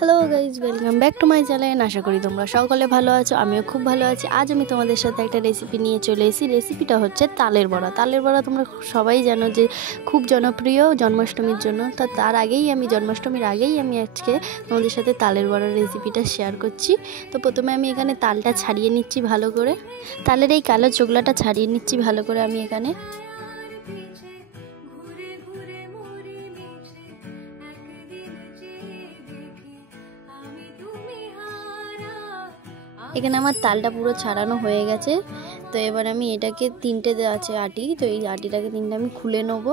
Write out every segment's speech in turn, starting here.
Hello guys, welcome back to my channel. আশা করি তোমরা সকলে ভালো আছো, আমিও খুব ভালো আছি। আজ আমি তোমাদের সাথে একটা রেসিপি নিয়ে চলে এসেছি। রেসিপিটা হচ্ছে তালের বড়া। তালের বড়া তোমরা সবাই জানো যে খুব জনপ্রিয় জন্মাষ্টমীর জন্য। তো তার আগেই জন্মাষ্টমীর আগেই আমি আজকে তোমাদের সাথে তালের বড়ার রেসিপিটা শেয়ার করছি। তো প্রথমে আমি এখানে তালটা ছাড়িয়ে নিচ্ছি ভালো করে। তালের এই কালো চোগলাটা ছাড়িয়ে নিচ্ছি ভালো করে আমি এখানে। এখানে আমার তালটা পুরো ছাড়ানো হয়ে গেছে। তো এবার আমি এটাকে তিনটে আছে আটি, তো এই আটিটাকে তিনটে আমি খুলে নেব।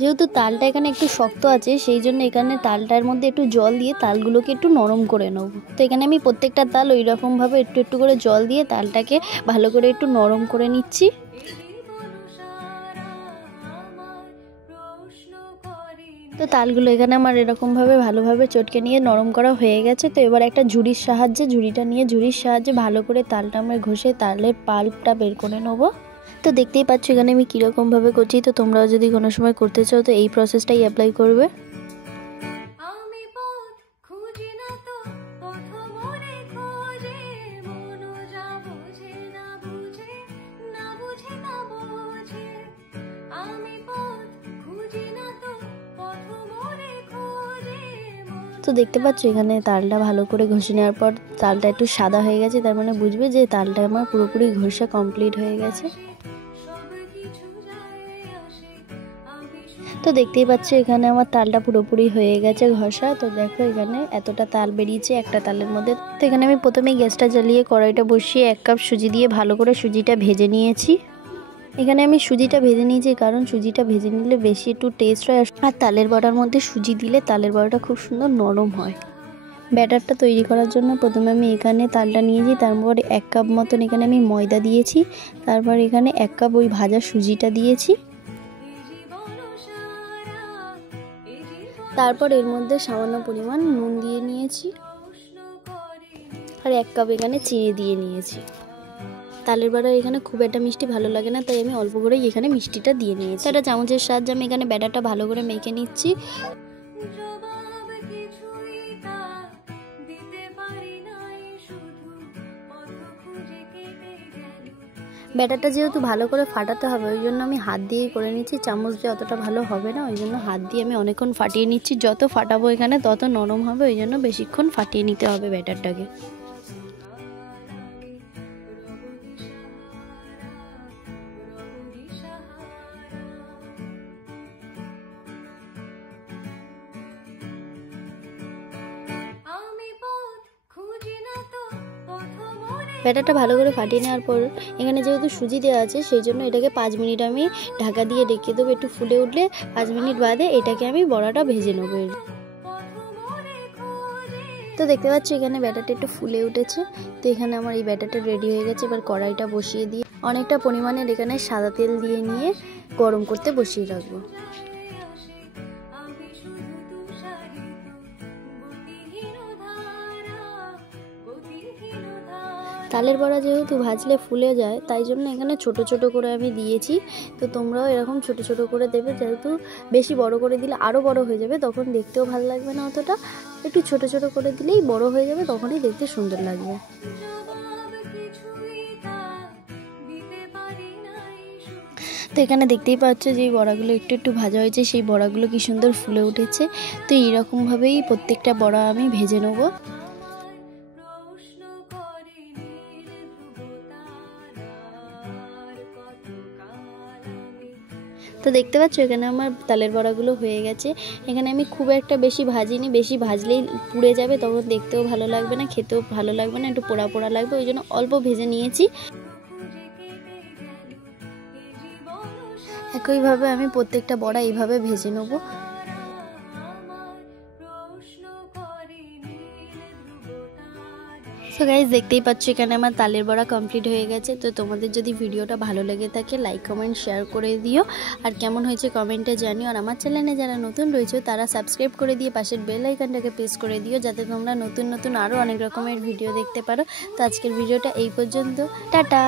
যেহেতু তালটা এখানে একটু শক্ত আছে, সেই জন্য এখানে তালটার মধ্যে একটু জল দিয়ে তালগুলোকে একটু নরম করে নেব। তো এখানে আমি প্রত্যেকটা তাল ওই রকমভাবে একটু একটু করে জল দিয়ে তালটাকে ভালো করে একটু নরম করে নিচ্ছি। তো তালগুলো এখানে আমার এরকমভাবে ভালোভাবে চটকে নিয়ে নরম করা হয়ে গেছে। তো এবার একটা ঝুড়ির সাহায্যে ঝুড়ির সাহায্যে ভালো করে তালটা আমরা ঘষে তালের পাল্পটা বের করে নেব। তো দেখতেই পাচ্ছ এখানে আমি কীরকমভাবে করছি। তো তোমরাও যদি কোনো সময় করতে চাও তো এই প্রসেসটাই অ্যাপ্লাই করবে। তো দেখতে পাচ্ছ এখানে তালটা ভালো করে ঘষে নেওয়ার পর তালটা একটু সাদা হয়ে গেছে, তার মানে বুঝবে যে তালটা আমার পুরোপুরি ঘষা কমপ্লিট হয়ে গেছে। তো দেখতেই পাচ্ছ এখানে আমার তালটা পুরোপুরি হয়ে গেছে ঘষা। তো দেখো এখানে এতটা তাল বেরিয়েছে একটা তালের মধ্যে। তো এখানে আমি প্রথমেই গ্যাসটা জ্বালিয়ে কড়াইটা বসিয়ে 1 কাপ সুজি দিয়ে ভালো করে সুজিটা ভেজে নিয়েছি। এখানে আমি সুজিটা ভেজে নিয়েছি কারণ সুজিটা ভেজে নিলে বেশি একটু টেস্ট হয়, আর তালের বড়ার মধ্যে সুজি দিলে তালের বড়াটা খুব সুন্দর নরম হয়। ব্যাটারটা তৈরি করার জন্য প্রথমে আমি এখানে তালটা নিয়েছি, তারপর 1 কাপ মতন এখানে আমি ময়দা দিয়েছি, তারপর এখানে 1 কাপ ওই ভাজা সুজিটা দিয়েছি, তারপর এর মধ্যে সামান্য পরিমাণ নুন দিয়ে নিয়েছি, আর 1 কাপ এখানে চিনি দিয়ে নিয়েছি। তালের বড়া এখানে খুব একটা মিষ্টি ভালো লাগে না, তাই আমি অল্প করেই এখানে মিষ্টিটা দিয়ে নিয়েছি। একটা চামচের সাহায্যে আমি এখানে ব্যাটারটা ভালো করে মেখে নিচ্ছি। ব্যাটারটা যেহেতু ভালো করে ফাটাতে হবে, ওই জন্য আমি হাত দিয়েই করে নিচ্ছি। চামচ দিয়ে অতটা ভালো হবে না, ওই জন্য হাত দিয়ে আমি অনেকক্ষণ ফাটিয়ে নিচ্ছি। যত ফাটাবো এখানে তত নরম হবে, ওই জন্য বেশিক্ষণ ফাটিয়ে নিতে হবে ব্যাটারটাকে। ব্যাটারটা ভালো করে ফাটিয়ে নেওয়ার পর এখানে যেহেতু সুজি দেওয়া আছে, সেই জন্য এটাকে 5 মিনিট আমি ঢাকা দিয়ে রেখে দেবো। একটু ফুলে উঠলে 5 মিনিট বাদে এটাকে আমি বড়াটা ভেজে নেবো। তো দেখতে পাচ্ছি এখানে ব্যাটারটা একটু ফুলে উঠেছে। তো এখানে আমার এই ব্যাটারটা রেডি হয়ে গেছে। এবার কড়াইটা বসিয়ে দিয়ে অনেকটা পরিমাণের এখানে সাদা তেল দিয়ে নিয়ে গরম করতে বসিয়ে রাখবো। তালের বড়া যেহেতু ভাজলে ফুলে যায়, তাই জন্য এখানে ছোট ছোট করে আমি দিয়েছি। তো তোমরাও এরকম ছোট ছোট করে দেবে, যেহেতু বেশি বড় করে দিলে আরও বড় হয়ে যাবে, তখন দেখতেও ভালো লাগবে না অতটা। একটু ছোট ছোট করে দিলেই বড় হয়ে যাবে, তখনই দেখতে সুন্দর লাগবে। তো এখানে দেখতেই পাচ্ছ যে এই বড়াগুলো একটু একটু ভাজা হয়েছে, সেই বড়াগুলো কি সুন্দর ফুলে উঠেছে। তো এইরকমভাবেই প্রত্যেকটা বড়া আমি ভেজে নেবো। তো দেখতে পাচ্ছ এখানে আমার তালের বড়াগুলো হয়ে গেছে। এখানে আমি খুব একটা বেশি ভাজিনি, বেশি ভাজলেই পুড়ে যাবে, তখন দেখতেও ভালো লাগবে না, খেতেও ভালো লাগবে না, একটু পোড়া পোড়া লাগবে, ওই জন্য অল্প ভেজে নিয়েছি। একইভাবে আমি প্রত্যেকটা বড়া এইভাবে ভেজে নেবো। সো গাইজ দেখতেই পাচ্ছ এখানে আমার তালের বড়া কমপ্লিট হয়ে গেছে। তো তোমাদের যদি ভিডিওটা ভালো লেগে থাকে লাইক কমেন্ট শেয়ার করে দিও, আর কেমন হয়েছে কমেন্টে জানিও। আর আমার চ্যানেলে যারা নতুন রয়েছে তারা সাবস্ক্রাইব করে দিয়ে পাশের বেল আইকনটাকে প্রেস করে দিও, যাতে তোমরা নতুন নতুন আরও অনেক রকমের ভিডিও দেখতে পারো। তো আজকের ভিডিওটা এই পর্যন্ত, টাটা।